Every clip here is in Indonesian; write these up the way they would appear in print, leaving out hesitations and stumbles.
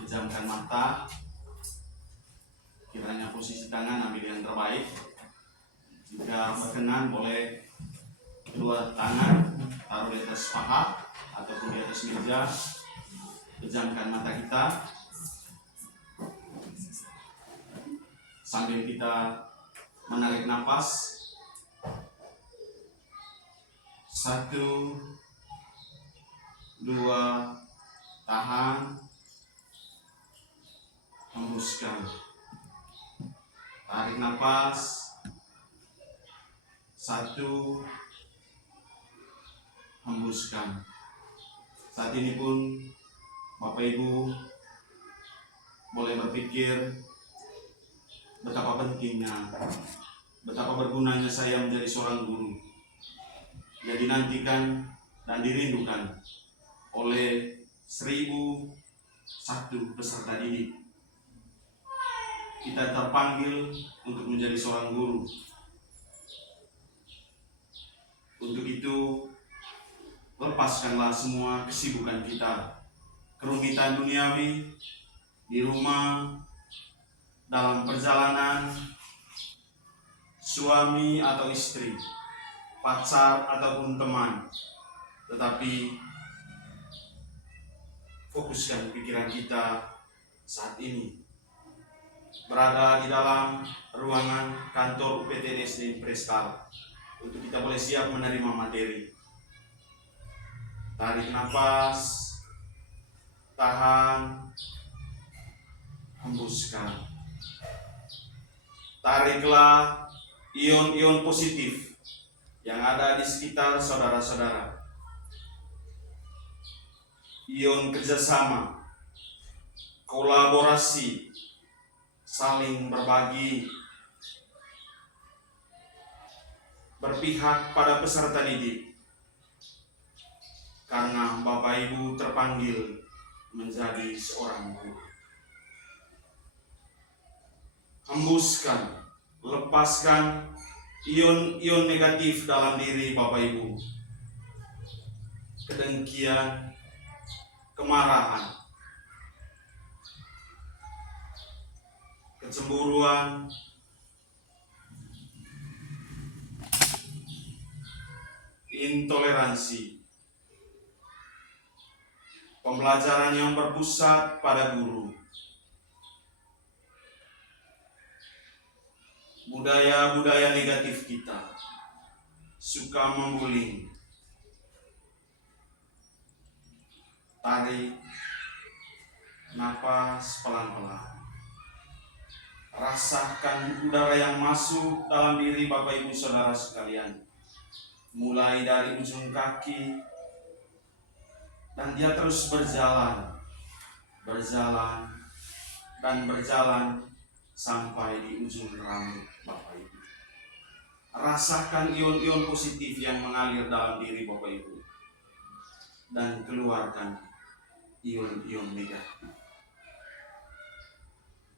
Pejamkan mata. Kiranya posisi tangan ambil yang terbaik. Jika berkenan boleh kedua tangan taruh di atas paha ataupun di atas meja. Pejamkan mata kita sambil kita menarik nafas. 1, 2, tahan, hembuskan. Tarik nafas. 1, hembuskan. Saat ini pun Bapak Ibu boleh berpikir betapa pentingnya, betapa bergunanya saya menjadi seorang guru yang dinantikan dan dirindukan oleh 1001 peserta didik. Kita terpanggil untuk menjadi seorang guru. Untuk itu, lepaskanlah semua kesibukan kita, kerumitan duniawi, di rumah, dalam perjalanan, suami atau istri, pacar ataupun teman, tetapi fokuskan pikiran kita saat ini berada di dalam ruangan kantor UPTN SD Prestal untuk kita boleh siap menerima materi. Tarik nafas, tahan, hembuskan. Tariklah ion-ion positif yang ada di sekitar saudara-saudara. Ion kerjasama, kolaborasi, saling berbagi, berpihak pada peserta didik. Karena Bapak Ibu terpanggil menjadi seorang guru. Hembuskan, lepaskan ion-ion negatif dalam diri Bapak Ibu. Kedengkian, kemarahan, kecemburuan, intoleransi, pembelajaran yang berpusat pada guru, budaya-budaya negatif kita, suka membuli. Tarik napas pelan-pelan. Rasakan udara yang masuk dalam diri Bapak Ibu Saudara sekalian, mulai dari ujung kaki, dan dia terus berjalan, dan berjalan sampai di ujung rambut Bapak Ibu. Rasakan ion-ion positif yang mengalir dalam diri Bapak Ibu, dan keluarkan ion-ion negatif.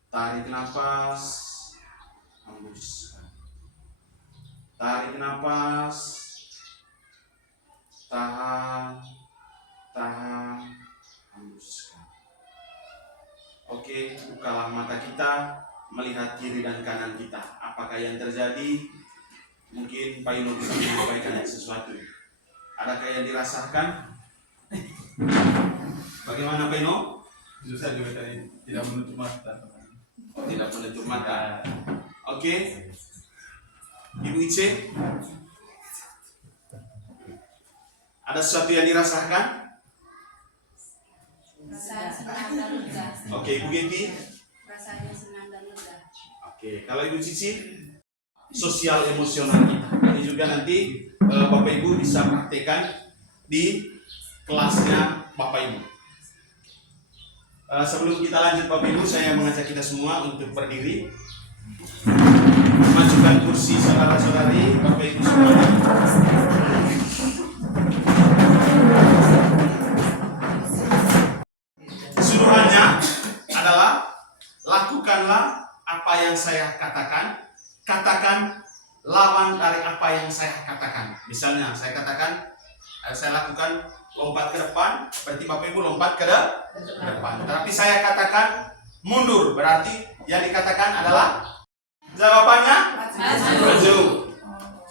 Tarik nafas, hembuskan. Tarik nafas, tahan, hembuskan. Oke, bukalah mata kita, melihat kiri dan kanan kita. Apakah yang terjadi? Mungkin Pak Ino bisa menyampaikan sesuatu. Adakah yang dirasakan? Bagaimana Pak Ino? Susah juga tadi, tidak menutup mata. Oh, tidak menutup mata. Oke. Ibu Ice, ada sesuatu yang dirasakan? Rasanya senang dan lega. Oke, Ibu Geki. Rasanya senang dan lega. Oke, kalau Ibu Cici, sosial emosional kita. Ini juga nanti Bapak Ibu bisa praktekkan di kelasnya Bapak Ibu. Sebelum kita lanjut Bapak Ibu, saya mengajak kita semua untuk berdiri. Majukan kursi saudara-saudari, Bapak Ibu semua. Keseluruhannya adalah lakukanlah apa yang saya katakan, katakan lawan dari apa yang saya katakan. Misalnya saya katakan, saya lakukan lompat ke depan, berarti Bapak Ibu lompat ke depan. Tapi saya katakan mundur, berarti yang dikatakan adalah jawabannya maju.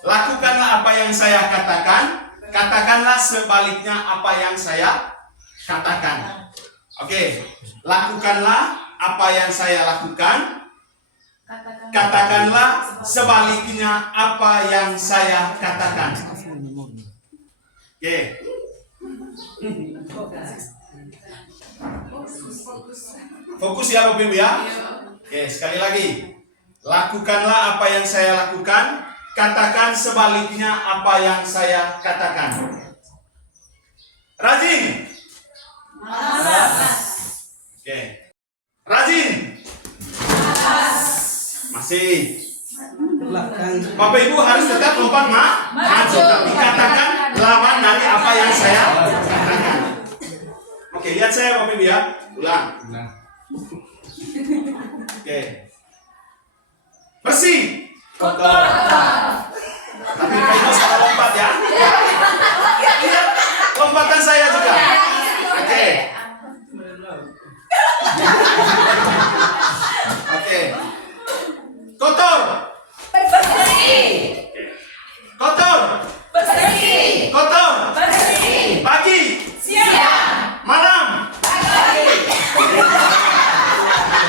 Lakukanlah apa yang saya katakan, katakanlah sebaliknya apa yang saya katakan. Oke, lakukanlah apa yang saya lakukan, katakanlah sebaliknya apa yang saya katakan. Oke. Fokus ya Bapak Ibu ya. Oke, sekali lagi. Lakukanlah apa yang saya lakukan, katakan sebaliknya apa yang saya katakan. Rajin. Oke. Rajin. Masih. Bapak Ibu harus tetap lompat maju, tapi katakan lawan dari apa yang saya katakan. Oke, lihat saya Bapak Ibu ya. Ulang. Oke. Bersih. Kotor. Tapi Bapak Ibu salah lompat ya. Lihat lompatan saya juga. Oke. Oke. Kotor. Kotor. Kotor. Pagi. Malam.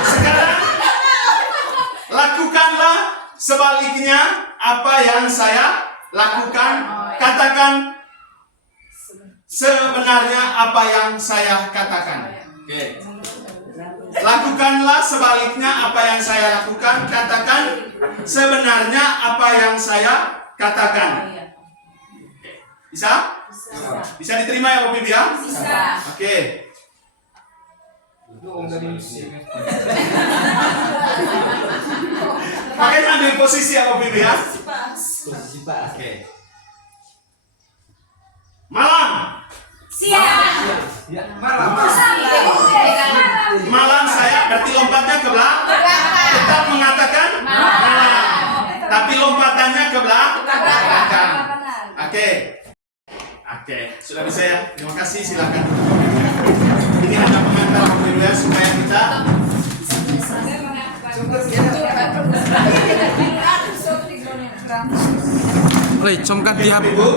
Sekarang lakukanlah sebaliknya apa yang saya lakukan, katakan sebenarnya apa yang saya katakan. Oke. Lakukanlah sebaliknya apa yang saya lakukan, katakan sebenarnya apa yang saya katakan. Bisa? Bisa diterima ya Bapak Ibu ya? Bisa. Oke. Makanya ambil posisi ya Bapak Ibu ya. Oke. Malam. Malam saya berarti lompatnya ke belakang. Tetap mengatakan malam. Tapi lompatannya ke belakang. Oke. Oke, sudah bisa ya. Terima kasih, silakan. Ini hanya pengantar Bapak Ibu ya supaya kita comkat dia Ibu.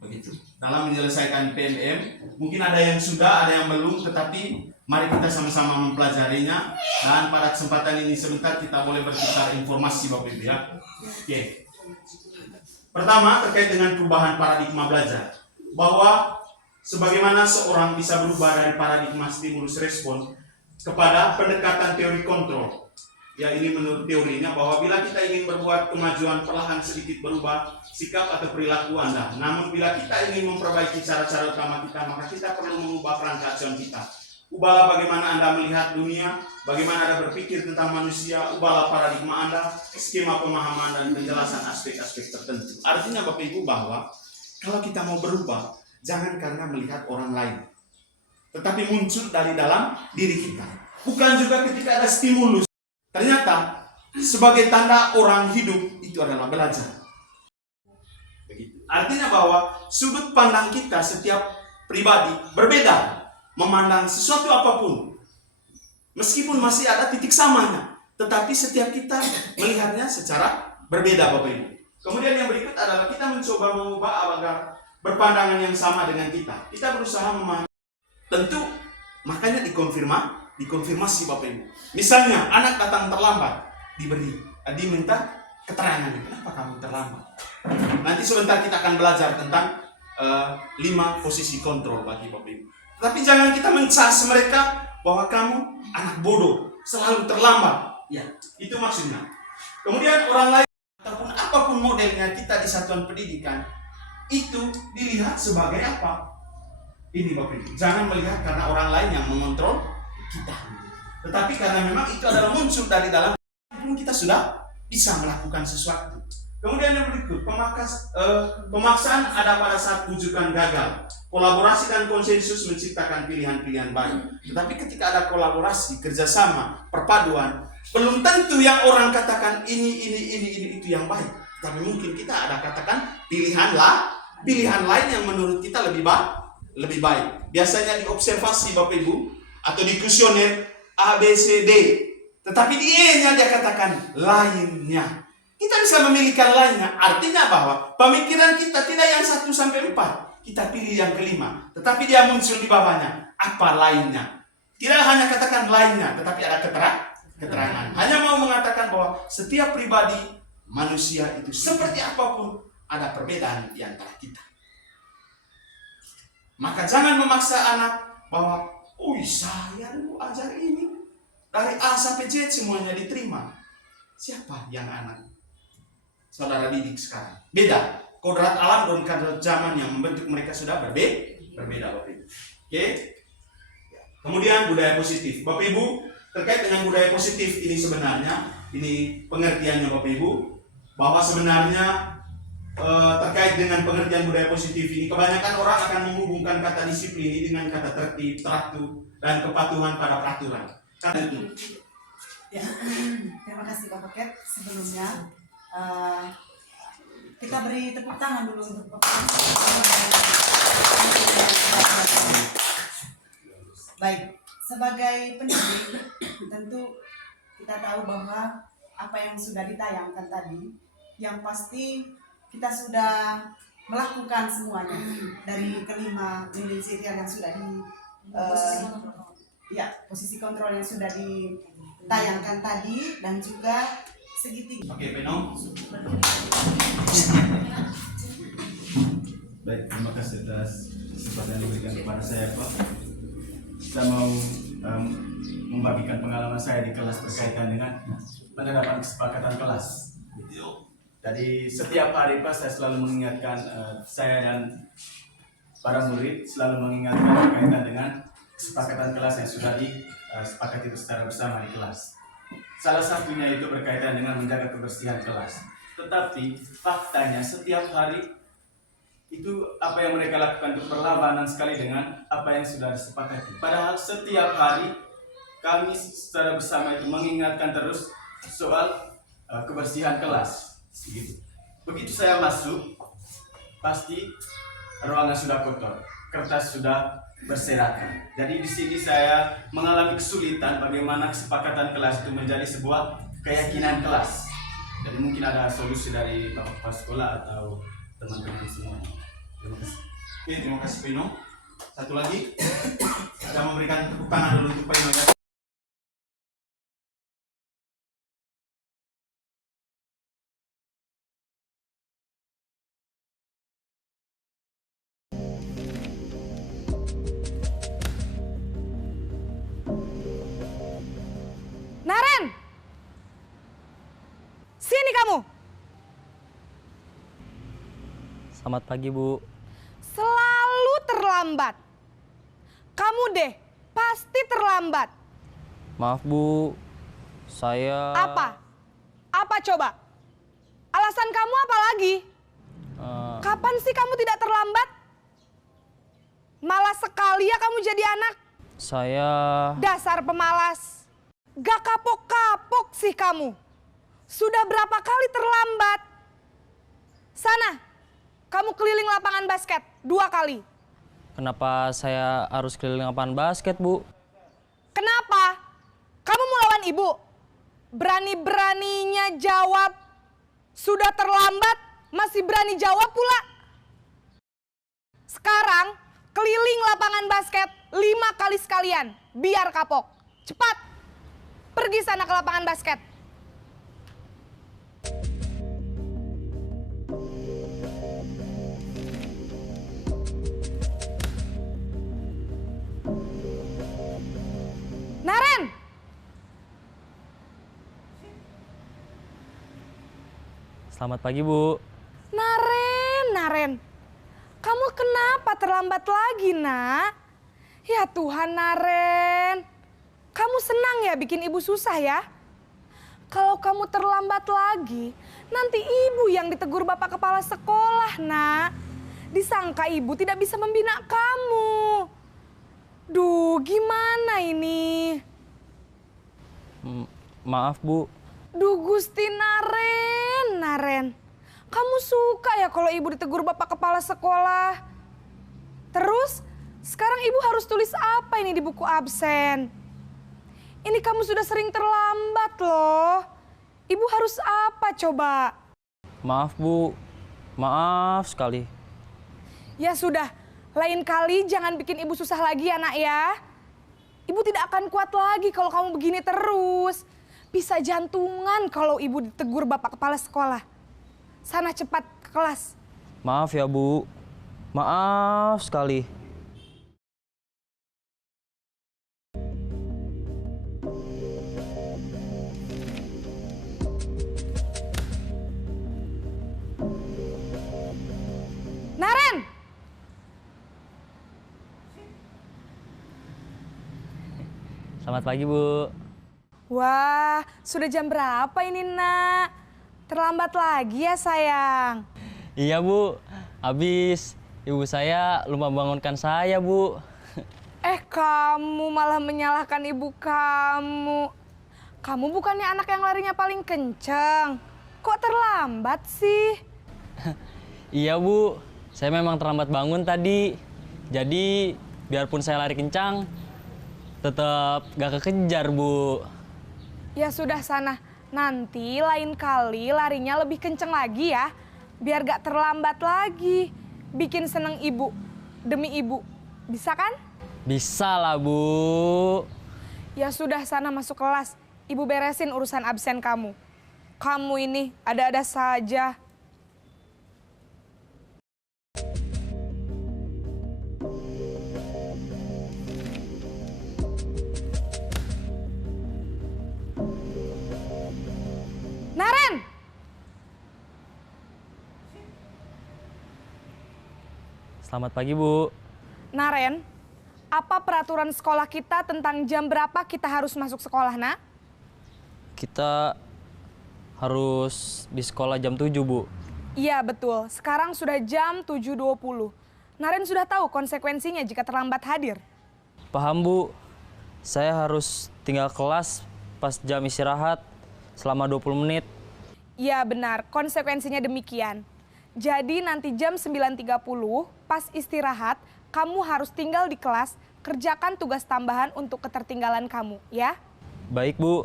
Begitu. Dalam menyelesaikan PMM, mungkin ada yang sudah, ada yang belum, tetapi mari kita sama-sama mempelajarinya. Dan pada kesempatan ini sebentar kita boleh bertukar informasi Bapak Ibu ya. Oke. Pertama terkait dengan perubahan paradigma belajar, bahwa sebagaimana seorang bisa berubah dari paradigma stimulus respon kepada pendekatan teori kontrol. Ya, ini menurut teorinya bahwa bila kita ingin berbuat kemajuan, perlahan sedikit berubah sikap atau perilaku Anda. Namun bila kita ingin memperbaiki cara-cara utama kita, maka kita perlu mengubah kerangka acuan kita. Ubahlah bagaimana Anda melihat dunia, bagaimana Anda berpikir tentang manusia, ubahlah paradigma Anda, skema pemahaman dan penjelasan aspek-aspek tertentu. Artinya Bapak Ibu bahwa kalau kita mau berubah, jangan karena melihat orang lain, tetapi muncul dari dalam diri kita. Bukan juga ketika ada stimulus. Ternyata sebagai tanda orang hidup itu adalah belajar. Begitu. Artinya bahwa sudut pandang kita setiap pribadi berbeda memandang sesuatu apapun. Meskipun masih ada titik samanya, tetapi setiap kita melihatnya secara berbeda Bapak Ibu. Kemudian yang berikut adalah kita mencoba mengubah agar berpandangan yang sama dengan kita. Kita berusaha memahami. Tentu makanya dikonfirmasi Bapak Ibu. Misalnya anak datang terlambat, diminta keterangan, kenapa kamu terlambat? Nanti sebentar kita akan belajar tentang 5 posisi kontrol bagi Bapak Ibu. Tapi jangan kita mencas mereka bahwa kamu anak bodoh, selalu terlambat. Ya, itu maksudnya. Kemudian orang lain ataupun apapun modelnya kita di satuan pendidikan itu dilihat sebagai apa? Ini Bapak Ibu, jangan melihat karena orang lain yang mengontrol kita, tetapi karena memang itu adalah muncul dari dalam kita sudah bisa melakukan sesuatu. Kemudian yang berikut, pemaksaan ada pada saat wujudan gagal. Kolaborasi dan konsensus menciptakan pilihan-pilihan baru. Tetapi ketika ada kolaborasi, kerjasama, perpaduan, belum tentu yang orang katakan ini itu yang baik. Tapi mungkin kita ada katakan pilihan pilihan lain yang menurut kita lebih baik. Biasanya diobservasi Bapak Ibu atau di kuesioner A, B, C, D. Tetapi di E-nya dia katakan lainnya. Kita bisa memilihkan lainnya. Artinya bahwa pemikiran kita tidak yang 1 sampai 4. Kita pilih yang kelima. Tetapi dia muncul di bawahnya. Apa lainnya? Tidak hanya katakan lainnya, tetapi ada keterangan. Hanya mau mengatakan bahwa setiap pribadi manusia itu seperti apapun ada perbedaan di antara kita. Maka jangan memaksa anak bahwa, saya dulu ajar ini dari A sampai Z semuanya diterima. Siapa yang anak saudara didik sekarang? Beda. Kodrat alam dan kodrat zaman yang membentuk mereka sudah berbeda Bapak Ibu. Oke? Kemudian budaya positif. Bapak Ibu, terkait dengan budaya positif ini sebenarnya, ini pengertiannya Bapak Ibu, bahwa sebenarnya terkait dengan pengertian budaya positif ini, kebanyakan orang akan menghubungkan kata disiplin ini dengan kata tertib, teratur, dan kepatuhan pada peraturan. Karena itu. Ya, terima kasih Pak Paket. Sebelumnya kita beri tepuk tangan dulu untuk Pak Paket. Baik, sebagai pendidik tentu kita tahu bahwa apa yang sudah ditayangkan tadi, yang pasti kita sudah melakukan semuanya dari kelima ministerial yang sudah posisi kontrol yang sudah ditayangkan tadi dan juga segitiga. Oke, Peno. Baik, terima kasih atas kesempatan yang diberikan kepada saya, Pak. Saya mau membagikan pengalaman saya di kelas berkaitan dengan penerapan kesepakatan kelas. Jadi setiap hari Pak, saya selalu mengingatkan, saya dan para murid selalu mengingatkan berkaitan dengan kesepakatan kelas yang sudah disepakati secara bersama di kelas. Salah satunya itu berkaitan dengan menjaga kebersihan kelas. Tetapi faktanya setiap hari itu apa yang mereka lakukan itu berlawanan sekali dengan apa yang sudah disepakati. Padahal setiap hari kami secara bersama itu mengingatkan terus soal kebersihan kelas. Begitu saya masuk, pasti ruangan sudah kotor, kertas sudah berserakan. Jadi di sini saya mengalami kesulitan bagaimana kesepakatan kelas itu menjadi sebuah keyakinan kelas. Jadi mungkin ada solusi dari Bapak Sekolah atau teman-teman semua. Terima kasih. Oke, terima kasih Pino. Satu lagi, kita memberikan tepuk tangan dulu untuk Pino ya. Naren! Sini kamu! Selamat pagi, Bu. Selalu terlambat. Kamu deh, pasti terlambat. Maaf, Bu. Saya... Apa? Apa coba? Alasan kamu apa lagi? Kapan sih kamu tidak terlambat? Malas sekali ya kamu jadi anak. Saya... Dasar pemalas. Gak kapok-kapok sih kamu. Sudah berapa kali terlambat? Sana, kamu keliling lapangan basket 2 kali. Kenapa saya harus keliling lapangan basket, Bu? Kenapa? Kamu mau lawan ibu? Berani-beraninya jawab. Sudah terlambat, masih berani jawab pula. Sekarang, keliling lapangan basket 5 kali sekalian. Biar kapok. Cepat. Pergi sana ke lapangan basket. Naren! Selamat pagi, Bu. Naren. Kamu kenapa terlambat lagi, nak? Ya Tuhan, Naren. Kamu senang ya bikin ibu susah ya? Kalau kamu terlambat lagi, nanti ibu yang ditegur bapak kepala sekolah, nak. Disangka ibu tidak bisa membina kamu. Duh, gimana ini? Maaf, Bu. Duh Gusti Naren. Kamu suka ya kalau ibu ditegur bapak kepala sekolah? Terus, sekarang ibu harus tulis apa ini di buku absen? Ini kamu sudah sering terlambat loh. Ibu harus apa coba? Maaf Bu, maaf sekali. Ya sudah, lain kali jangan bikin ibu susah lagi ya nak ya. Ibu tidak akan kuat lagi kalau kamu begini terus. Bisa jantungan kalau ibu ditegur bapak kepala sekolah. Sana cepat ke kelas. Maaf ya Bu, maaf sekali. Naren! Selamat pagi Bu. Wah, sudah jam berapa ini nak? Terlambat lagi ya sayang. Iya Bu, habis ibu saya lupa bangunkan saya Bu. Kamu malah menyalahkan ibu kamu. Kamu bukannya anak yang larinya paling kenceng. Kok terlambat sih? Iya Bu, saya memang terlambat bangun tadi. Jadi biarpun saya lari kencang, tetap gak kekejar Bu. Ya sudah sana, nanti lain kali larinya lebih kenceng lagi ya. Biar gak terlambat lagi. Bikin seneng ibu, demi ibu. Bisa kan? Bisa lah Bu. Ya sudah sana masuk kelas. Ibu beresin urusan absen kamu. Kamu ini ada-ada saja. Naren! Selamat pagi Bu. Naren, apa peraturan sekolah kita tentang jam berapa kita harus masuk sekolah, nak? Kita harus di sekolah jam 7 Bu. Iya betul, sekarang sudah jam 7.20. Naren sudah tahu konsekuensinya jika terlambat hadir. Paham Bu, saya harus tinggal kelas pas jam istirahat selama 20 menit. Iya benar, konsekuensinya demikian. Jadi nanti jam 9.30 pas istirahat, kamu harus tinggal di kelas, kerjakan tugas tambahan untuk ketertinggalan kamu, ya? Baik Bu.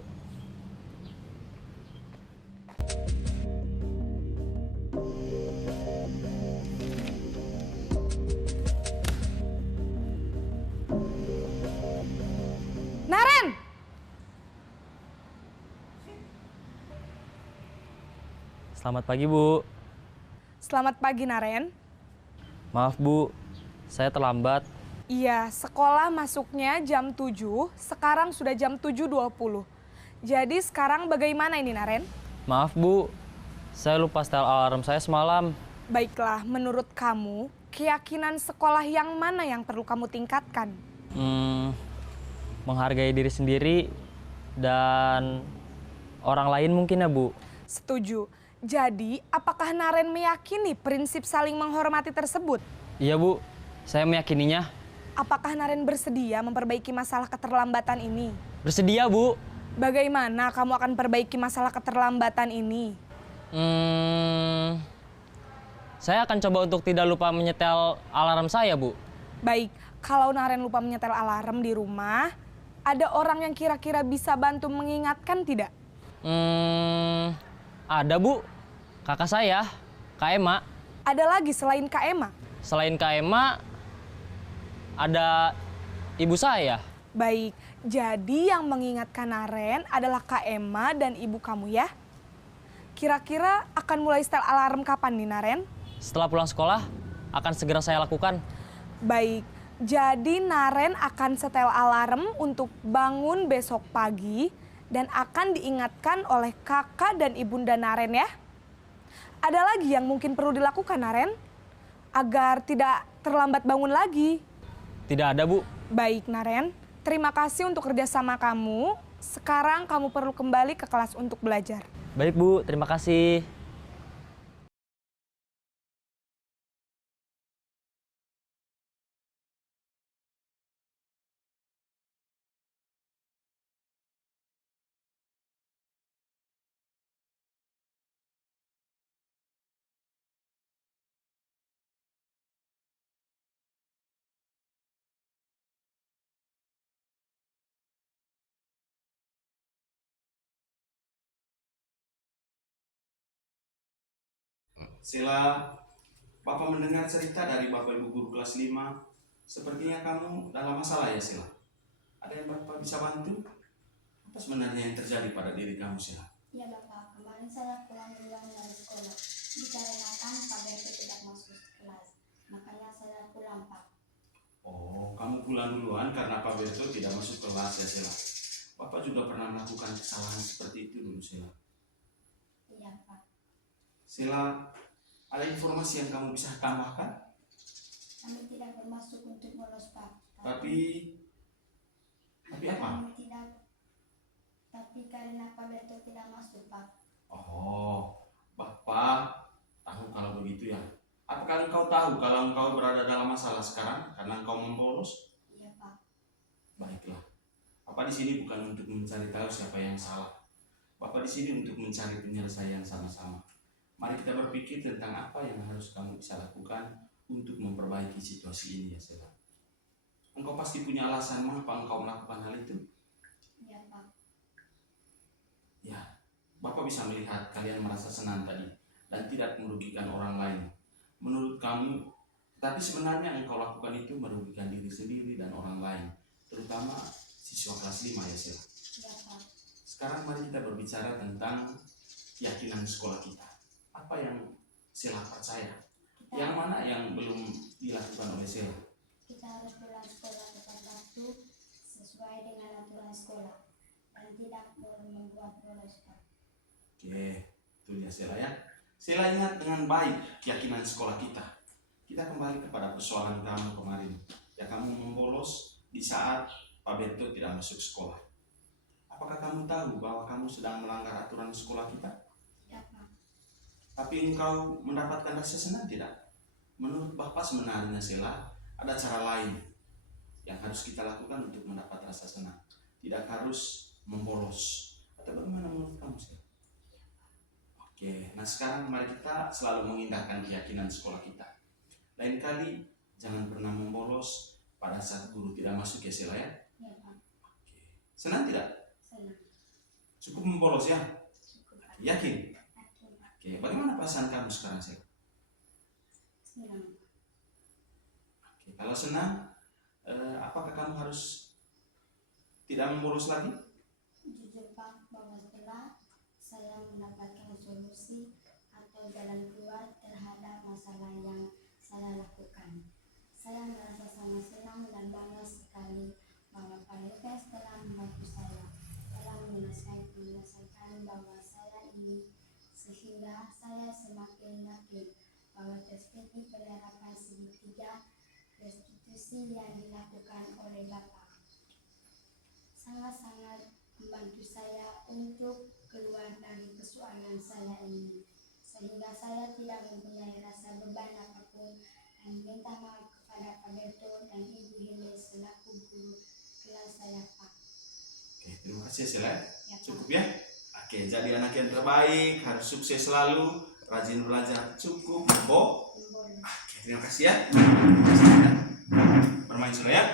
Naren! Selamat pagi Bu. Selamat pagi, Naren. Maaf Bu, saya terlambat. Iya, sekolah masuknya jam 7, sekarang sudah jam 7.20. Jadi sekarang bagaimana ini, Naren? Maaf Bu, saya lupa setel alarm saya semalam. Baiklah, menurut kamu, keyakinan sekolah yang mana yang perlu kamu tingkatkan? Menghargai diri sendiri dan orang lain mungkin ya Bu. Setuju. Jadi, apakah Naren meyakini prinsip saling menghormati tersebut? Iya Bu, saya meyakininya. Apakah Naren bersedia memperbaiki masalah keterlambatan ini? Bersedia Bu. Bagaimana kamu akan perbaiki masalah keterlambatan ini? Saya akan coba untuk tidak lupa menyetel alarm saya Bu. Baik, kalau Naren lupa menyetel alarm di rumah, ada orang yang kira-kira bisa bantu mengingatkan tidak? Ada Bu, kakak saya, Kak Ema. Ada lagi selain Kak Ema? Selain Kak Ema, ada ibu saya. Baik, jadi yang mengingatkan Naren adalah Kak Ema dan ibu kamu ya? Kira-kira akan mulai setel alarm kapan nih Naren? Setelah pulang sekolah, akan segera saya lakukan. Baik, jadi Naren akan setel alarm untuk bangun besok pagi dan akan diingatkan oleh kakak dan ibunda Naren ya. Ada lagi yang mungkin perlu dilakukan Naren? Agar tidak terlambat bangun lagi. Tidak ada Bu. Baik Naren, terima kasih untuk kerjasama kamu. Sekarang kamu perlu kembali ke kelas untuk belajar. Baik Bu, terima kasih. Sela, Bapak mendengar cerita dari Bapak Ibu guru kelas 5. Sepertinya kamu dalam masalah ya, Sela. Ada yang Bapak bisa bantu? Apa sebenarnya yang terjadi pada diri kamu, Sela? Ya Bapak, kemarin saya pulang duluan dari sekolah. Dikarenakan Pak Berto tidak masuk kelas. Makanya saya pulang Pak. Oh, kamu pulang duluan karena Pak Berto tidak masuk kelas ya, Sela. Bapak juga pernah melakukan kesalahan seperti itu dulu, Sela. Iya Pak. Sela, ada informasi yang kamu bisa tambahkan? Kami tidak bermaksud untuk bolos Pak. Tapi apa? Kami tidak. Tapi karena Pak Berto tidak masuk Pak. Oh, Bapak tahu kalau begitu ya. Apakah engkau tahu kalau engkau berada dalam masalah sekarang karena engkau membolos? Iya Pak. Baiklah. Bapak di sini bukan untuk mencari tahu siapa yang salah. Bapak di sini untuk mencari penyelesaian sama-sama. Mari kita berpikir tentang apa yang harus kamu bisa lakukan untuk memperbaiki situasi ini ya, Sela. Engkau pasti punya alasan mengapa engkau melakukan hal itu. Iya Pak. Ya, Bapak bisa melihat kalian merasa senang tadi dan tidak merugikan orang lain. Menurut kamu, tapi sebenarnya yang kau lakukan itu merugikan diri sendiri dan orang lain, terutama siswa kelas 5 ya, Sela. Iya Pak. Sekarang mari kita berbicara tentang keyakinan sekolah kita. Apa yang Sela percaya? Yang mana yang belum dilakukan oleh Sela? Kita harus pulang sekolah tepat waktu sesuai dengan aturan sekolah dan tidak membuat bolos Pak. Oke, itu dia Sela ya. Sela ingat dengan baik keyakinan sekolah kita. Kita kembali kepada persoalan kamu kemarin. Ya, kamu membolos di saat Pak Berto tidak masuk sekolah. Apakah kamu tahu bahwa kamu sedang melanggar aturan sekolah kita? Tidak Pak. Tapi engkau mendapatkan rasa senang tidak? Menurut Bapak sebenarnya Sela, ada cara lain yang harus kita lakukan untuk mendapat rasa senang. Tidak harus membolos. Atau bagaimana menurut kamu Sela? Oke, nah sekarang mari kita selalu mengindahkan keyakinan sekolah kita. Lain kali jangan pernah membolos pada saat guru tidak masuk ya, Sela ya. Iya Pak. Oke. Senang tidak? Senang. Cukup membolos ya? Cukup Pak. Yakin? Yakin Pak. Oke, bagaimana perasaan kamu sekarang, Sela? Senang. Oke, kalau senang, apakah kamu harus tidak membolos lagi? Jujur Pak, bahwa setelah saya mendapatkan solusi atau jalan keluar terhadap masalah yang saya lakukan. Saya merasa sangat senang dan bangga sekali bahwa Pak Lukas telah membantu saya dalam menyelesaikan bahwa saya ini, sehingga saya semakin yakin bahwa terjadi penerapan segitiga restitusi yang dilakukan oleh Bapak sangat-sangat membantu saya untuk keluar dari persoalan saya ini, sehingga saya tidak mempunyai rasa beban apapun dan minta maaf kepada Pak Berto dan Ibu Hile selaku guru kelas saya Pak. Oke, terima kasih Sela. Ya, Pak. Cukup ya? Oke, jadi anak yang terbaik, harus sukses selalu, rajin belajar, cukup, Bo. Boleh. Oke, terima kasih ya. Terima kasih ya. Bermain sudah ya.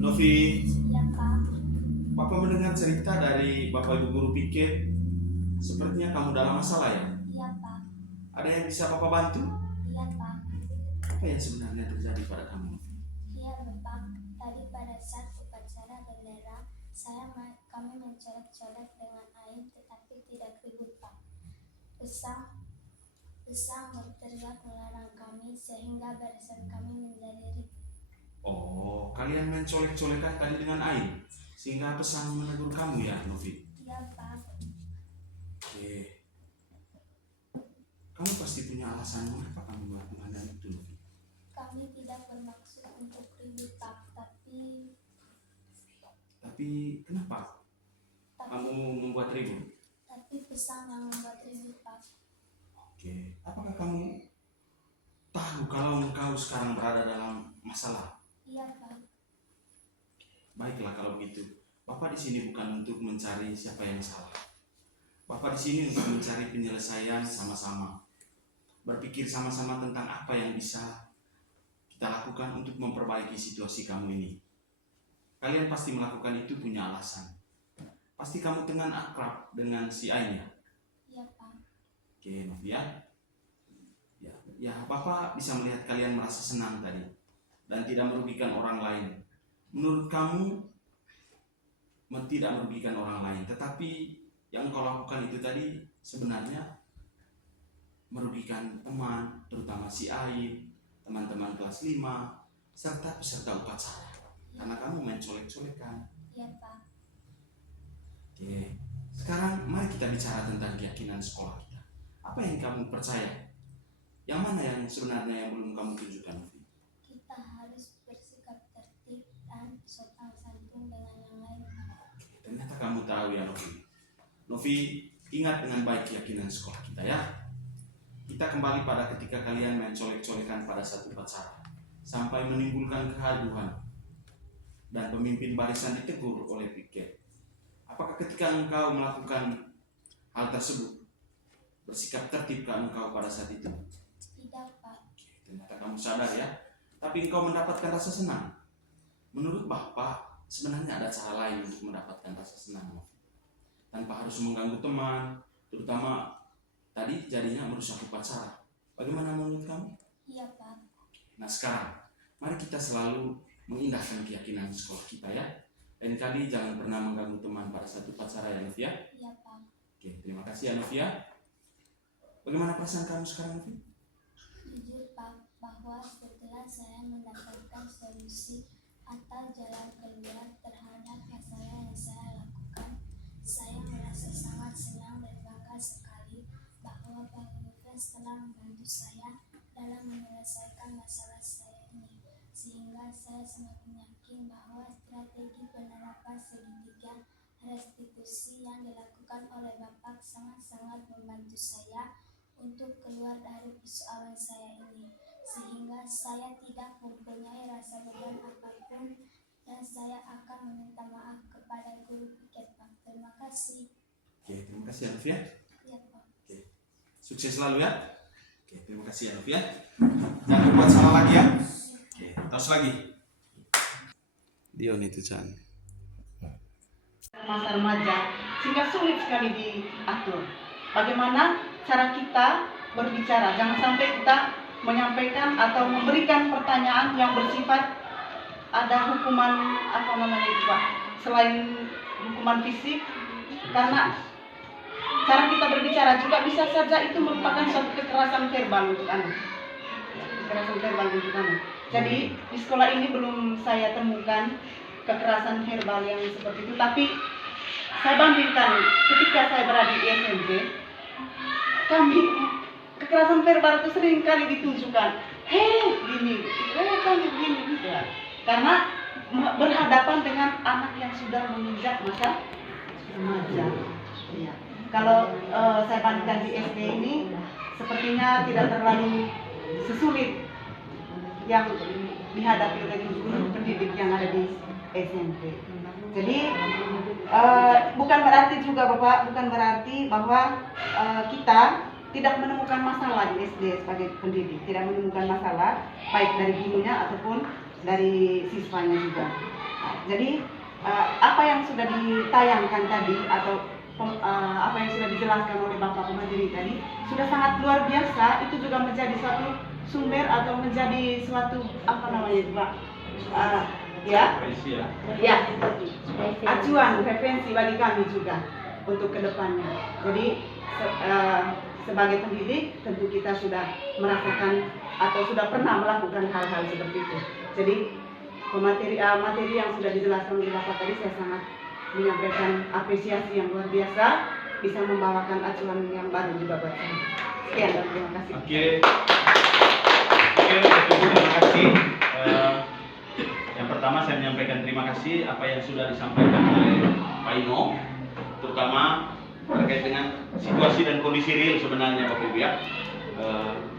Novi, Ya Pak. Papa mendengar cerita dari Bapak Ibu guru piket. Sepertinya kamu dalam masalah ya? Iya Pak. Ada yang bisa Papa bantu? Iya Pak. Apa yang sebenarnya terjadi pada kamu? Iya Bapak. Tadi pada saat upacara bendera, kami mencoret-coret dengan air tetapi tidak ribut Pak. Usang berteriak melarang kami sehingga barisan kami menjadi ribut. Oh, kalian mencolek-colekan tadi dengan air sehingga pesan menegur kamu ya, Novi? Iya Pak. Oke. Kamu pasti punya alasan mengapa kamu melakukan hal itu, Novi. Kami tidak bermaksud untuk ribut Pak, Tapi kenapa kamu membuat ribut? tapi pesan yang membuat ribut Pak. Oke. Apakah kamu tahu kalau engkau sekarang berada dalam masalah? Iya Pak. Baiklah kalau begitu. Bapak di sini bukan untuk mencari siapa yang salah. Bapak di sini untuk mencari penyelesaian sama-sama. berpikir sama-sama tentang apa yang bisa kita lakukan untuk memperbaiki situasi kamu ini. Kalian pasti melakukan itu punya alasan. Pasti kamu dengan akrab dengan si Ainya. Iya, Pak. Oke, Novia. Ya, Bapak bisa melihat kalian merasa senang tadi dan tidak merugikan orang lain. Menurut kamu tidak merugikan orang lain, tetapi yang kau lakukan itu tadi sebenarnya merugikan teman, terutama si Ain, teman-teman kelas 5, serta peserta upacara. Karena kamu main colek-colekan. Iya, Pak. Oke, sekarang mari kita bicara tentang keyakinan sekolah kita. Apa yang kamu percaya? Yang mana yang sebenarnya yang belum kamu tunjukkan, Novi? Kita harus bersikap tertib dan sopan santun dengan yang lain, Pak. Ternyata kamu tahu ya, Novi. Novi, ingat dengan baik keyakinan sekolah kita ya. Kita kembali pada ketika kalian main colek-colekan pada satu upacara sampai menimbulkan kegaduhan dan pemimpin barisan ditegur oleh piket. Apakah ketika engkau melakukan hal tersebut bersikap tertibkah engkau pada saat itu? Tidak, Pak. Ternyata kamu sadar ya, tapi engkau mendapatkan rasa senang. Menurut Bapak, sebenarnya ada cara lain untuk mendapatkan rasa senang, tanpa harus mengganggu teman, terutama tadi jadinya merusak upacara. Bagaimana menurut kamu? Iya, Pak. Nah sekarang, mari kita selalu mengindahkan keyakinan sekolah kita ya. Lain kali jangan pernah mengganggu teman pada saat upacara ya, Novia. Iya, Pak. Oke, terima kasih ya, Novia. Bagaimana perasaan kamu sekarang, Novia? Jujur, Pak, bahwa setelah saya mendapatkan solusi atau jalan keluar terhadap masalah yang saya lakukan, saya merasa sangat senang dan bangga sekali bahwa Pak Yunus telah membantu saya dalam menyelesaikan masalah saya ini, sehingga saya semakin yakin bahwa strategi penerapan segitiga restitusi yang dilakukan oleh Bapak sangat-sangat membantu saya untuk keluar dari persoalan saya ini, sehingga saya tidak mempunyai rasa beban apapun dan saya akan meminta maaf kepada guru piket, Pak. Terima kasih. Oke, terima kasih ya, Novia. Ya, Pak. Oke, sukses selalu ya. Oke, terima kasih ya, Novia. Jangan berbuat salah lagi ya. Oke, terus lagi. Dion itu Chan. Masa remaja sehingga sulit sekali diatur. Bagaimana cara kita berbicara? Jangan sampai kita menyampaikan atau memberikan pertanyaan yang bersifat ada hukuman itu, Pak, selain hukuman fisik, karena cara kita berbicara juga bisa saja itu merupakan suatu kekerasan verbal untuk anak. Kekerasan verbal untuk anak. Jadi di sekolah ini belum saya temukan kekerasan verbal yang seperti itu, tapi saya bandingkan ketika saya berada di SMP, kami kekerasan verbal itu sering kali ditunjukkan, gini, kamu gini gitu ya. Karena berhadapan dengan anak yang sudah menginjak masa remaja. Ya. Kalau saya bandingkan di SD ini, sepertinya tidak terlalu sesulit yang dihadapi oleh guru pendidik yang ada di SMP. Jadi bukan berarti juga Bapak, bukan berarti bahwa kita tidak menemukan masalah di SD sebagai pendidik, tidak menemukan masalah baik dari gurunya ataupun dari siswanya juga. Jadi apa yang sudah ditayangkan tadi atau apa yang sudah dijelaskan oleh Bapak Pemateri tadi sudah sangat luar biasa. Itu juga menjadi suatu sumber atau menjadi suatu Pak? Acuan referensi bagi kami juga untuk kedepannya. Jadi sebagai pendidik tentu kita sudah merasakan atau sudah pernah melakukan hal-hal seperti itu. Jadi materi yang sudah dijelaskan oleh Bapak tadi saya sangat menyampaikan apresiasi yang luar biasa, bisa membawakan acuan yang baru juga buat saya. Sekian dan terima kasih. Oke, terima kasih. Yang pertama saya menyampaikan terima kasih apa yang sudah disampaikan oleh Pak Ino, terutama terkait dengan situasi dan kondisi real sebenarnya Bapak Ibu ya.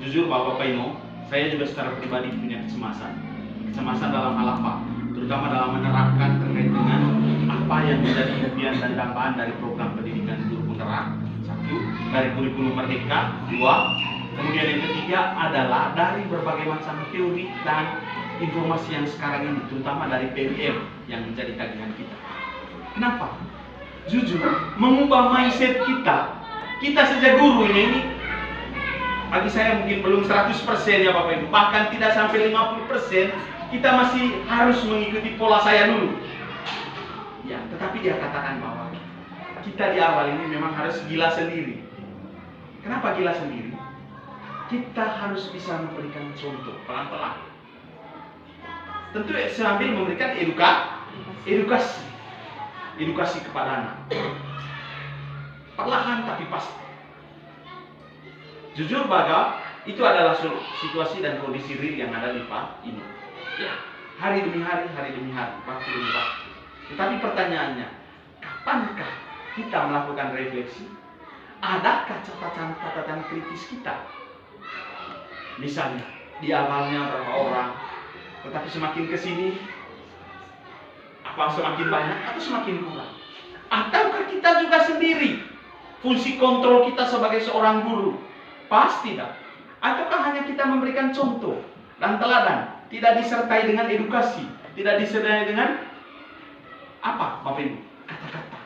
Jujur Bapak Ino, saya juga secara pribadi punya kecemasan dalam hal apa, terutama dalam menerapkan terkait dengan apa yang menjadi impian dan dambaan dari program pendidikan guru penggerak, 1, dari kurikulum Merdeka, 2, Kemudian yang ketiga adalah dari berbagai macam teori dan informasi yang sekarang ini, terutama dari PBM yang menjadi kajian kita. Kenapa? Jujur, mengubah mindset kita saja gurunya ini, bagi saya mungkin belum 100% ya Bapak Ibu, bahkan tidak sampai 50%, kita masih harus mengikuti pola saya dulu. Ya, tetapi dia katakan bahwa kita di awal ini memang harus gila sendiri. Kenapa gila sendiri? Kita harus bisa memberikan contoh pelan-pelan. Tentu sambil memberikan edukasi kepada anak. Perlahan tapi pasti. Jujur Baga, itu adalah situasi dan kondisi real yang ada di Pak ini. Ya, hari demi hari, waktu demi waktu. Tetapi pertanyaannya, kapankah kita melakukan refleksi? Adakah catatan kritis kita? Misalnya, di awalnya berapa orang, tetapi semakin ke sini, apa semakin banyak atau semakin kurang? Ataukah kita juga sendiri? Fungsi kontrol kita sebagai seorang guru? Pasti tidak. Ataukah hanya kita memberikan contoh dan teladan, tidak disertai dengan edukasi, tidak disertai dengan apa, Bapak Ibu? Kata-kata.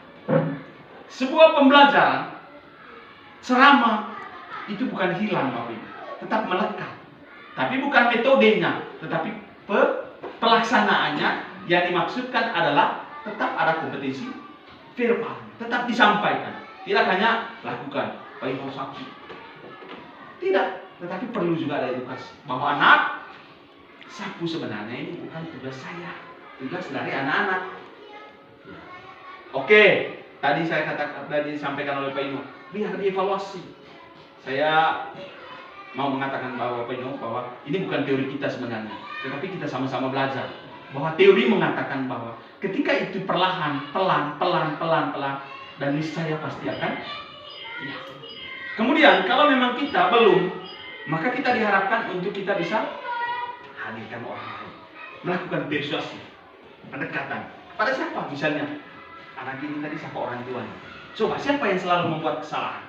Sebuah pembelajaran ceramah itu bukan hilang, Bapak Ibu, tetap melekat. Tapi bukan metodenya, tetapi pelaksanaannya yang dimaksudkan adalah tetap ada kompetensi verbal, tetap disampaikan. Tidak hanya lakukan, Pak Ibu sakit. Tidak, tetapi perlu juga ada edukasi bahwa anak sapu sebenarnya ini bukan tugas saya, tugas dari anak-anak. Oke, tadi saya katakan, tadi disampaikan oleh Pak Ino, biar dievaluasi. Saya mau mengatakan bahwa Pak Ino, bahwa ini bukan teori kita sebenarnya, tetapi kita sama-sama belajar bahwa teori mengatakan bahwa ketika itu perlahan, pelan, dan niscaya pasti akan. Ya. Kemudian kalau memang kita belum, maka kita diharapkan untuk kita bisa hadirkan orang lain, melakukan persuasi, pendekatan. Pada siapa? Misalnya anak ini tadi siapa orang tuanya? Coba siapa yang selalu membuat kesalahan?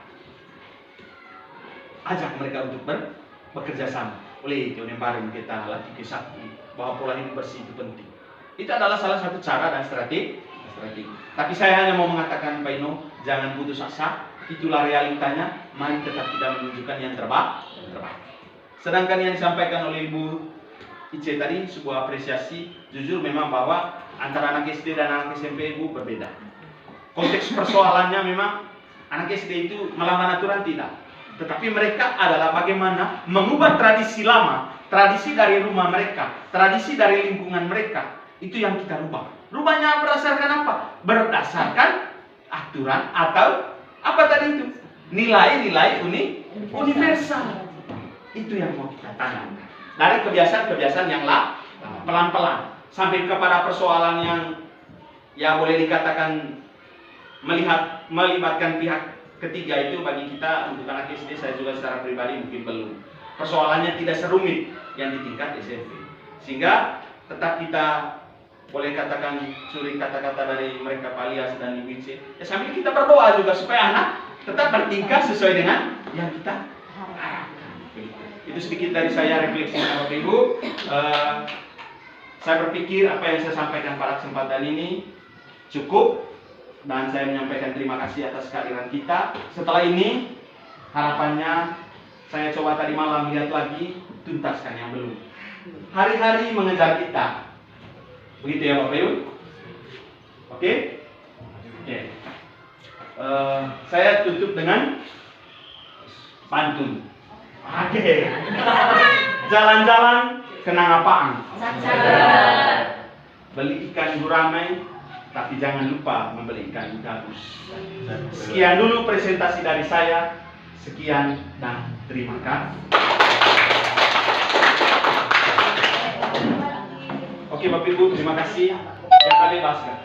Ajak mereka untuk bekerja sama. Oleh itu yang baru kita latih kesakti bahwa pola hidup bersih itu penting. Itu adalah salah satu cara dan strategi. Tapi saya hanya mau mengatakan Pak Ino, jangan putus asa. Itulah realitanya. Mari tetap tidak menunjukkan yang terbaik. Sedangkan yang disampaikan oleh Ibu Ice tadi sebuah apresiasi. Jujur memang bahwa antara anak SD dan anak SMP Ibu berbeda. Konteks persoalannya memang anak SD itu melawan aturan tidak. Tetapi mereka adalah bagaimana mengubah tradisi lama, tradisi dari rumah mereka, tradisi dari lingkungan mereka. Itu yang kita rubah. Rubahnya berdasarkan apa? Berdasarkan aturan atau apa tadi itu? Nilai-nilai universal. Itu yang mau kita tanam. Dari kebiasaan-kebiasaan yang pelan-pelan sampai kepada persoalan yang ya boleh dikatakan melibatkan pihak ketiga itu bagi kita untuk anak SD, saya juga secara pribadi mungkin belum. Persoalannya tidak serumit yang di tingkat SMP. Sehingga tetap kita boleh katakan curi kata-kata dari mereka Pak Lias dan Ibu Ice. Ya sambil kita berdoa juga supaya anak tetap bertingkah sesuai dengan yang kita harapkan. Itu sedikit dari saya refleksi Bapak Ibu. Saya berpikir apa yang saya sampaikan pada kesempatan ini cukup. Dan saya menyampaikan terima kasih atas kehadiran kita. Setelah ini, harapannya saya coba tadi malam lihat lagi, tuntaskan yang belum. Hari-hari mengejar kita. Begitu ya Bapak Ibu? Oke? Oke. Saya tutup dengan pantun. Oke. Jalan-jalan kenang apaan? Beli ikan gurame, tapi jangan lupa membeli ikan gabus. Sekian dulu presentasi dari saya. Sekian dan terima kasih. Oke Bapak Ibu, terima kasih. Yang kali bebas kan?